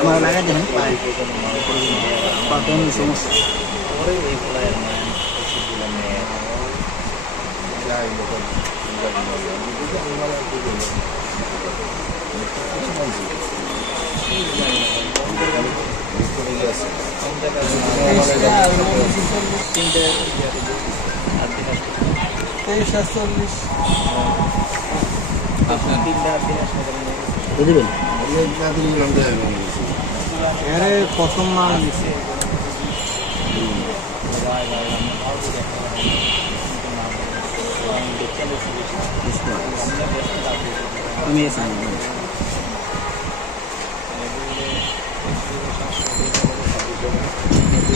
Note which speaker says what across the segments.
Speaker 1: আমার লাগাই দেন পাতন সমস্যা।
Speaker 2: নিয়ে তিনটে
Speaker 1: তেইশ সাতচল্লিশ আরে প্রথম মাল দিছে আমি এসে
Speaker 2: বেশি দাম দিয়ে
Speaker 3: এলো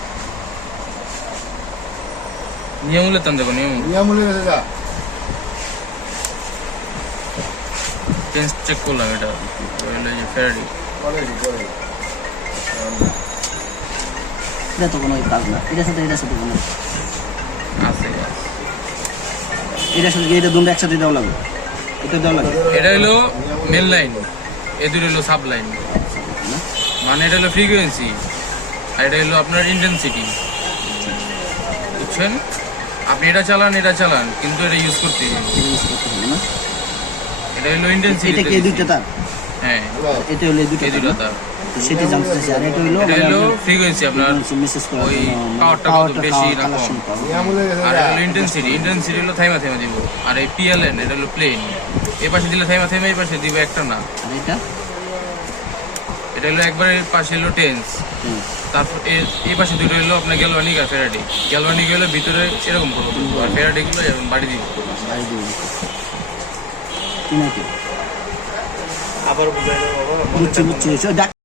Speaker 4: দেখো
Speaker 3: নিয়ম।
Speaker 4: নিয়ামুলের কাছে যা।
Speaker 3: চেঞ্জ চেক করলাম এটা হলো যে ফেরারি
Speaker 1: এটা তো কোনো কাজ না। এটার সাথে এটার সাথে কোনো।
Speaker 3: আছে
Speaker 1: এটার সাথে এটা দুটো একসাথে দেওয়া লাগবে? এটা দেওয়া লাগবে?
Speaker 3: এটা হলো মেন লাইন এ দুটো হলো সাব লাইন
Speaker 1: না?
Speaker 3: মানে এটা হলো ফ্রিকোয়েন্সি আর এটা হলো আপনার ইন্টেন্সিটি বুঝছেন? আপনি এটা চালান এটা চালান কিন্তু এটা ইউজ করতে।
Speaker 1: এটা ইউজ করতে হবে না।
Speaker 3: এটা হলো ইন্টেন্সিটি
Speaker 1: এটা কি দুইটা তার?
Speaker 3: হ্যাঁ।
Speaker 1: এটা হলো এই দুইটা তার সেটি জানতে চাইছি আর এটা হলো
Speaker 3: এটা হলো ফ্রিকোয়েন্সি আপনার
Speaker 1: মেসেজ করার
Speaker 3: ওই
Speaker 1: মানে
Speaker 3: কত বেশি না কম? আর এটা হলো ইন্টেন্সিটি ইন্টেন্সিটি হলো থাইমা থাইমা দিব। আর এই পিএলএন এটা হলো প্লেন এই পাশে দিলে থাইমা থাইমা এই পাশে দিবে একটা না।
Speaker 1: আর এটা?
Speaker 3: এটা হলো একবারে পাশে হলো টেন্স। তারপর এই পাশে দুটো হলো আপনার গ্যালভানিক আর ফেরাডি গ্যালভানিক হলো ভিতরে এরকম করব। আর ফেরাডি গুলো এরকম বাড়ি
Speaker 1: দিই দিয়ে
Speaker 2: আবার বুঝাই দেবো বাবা।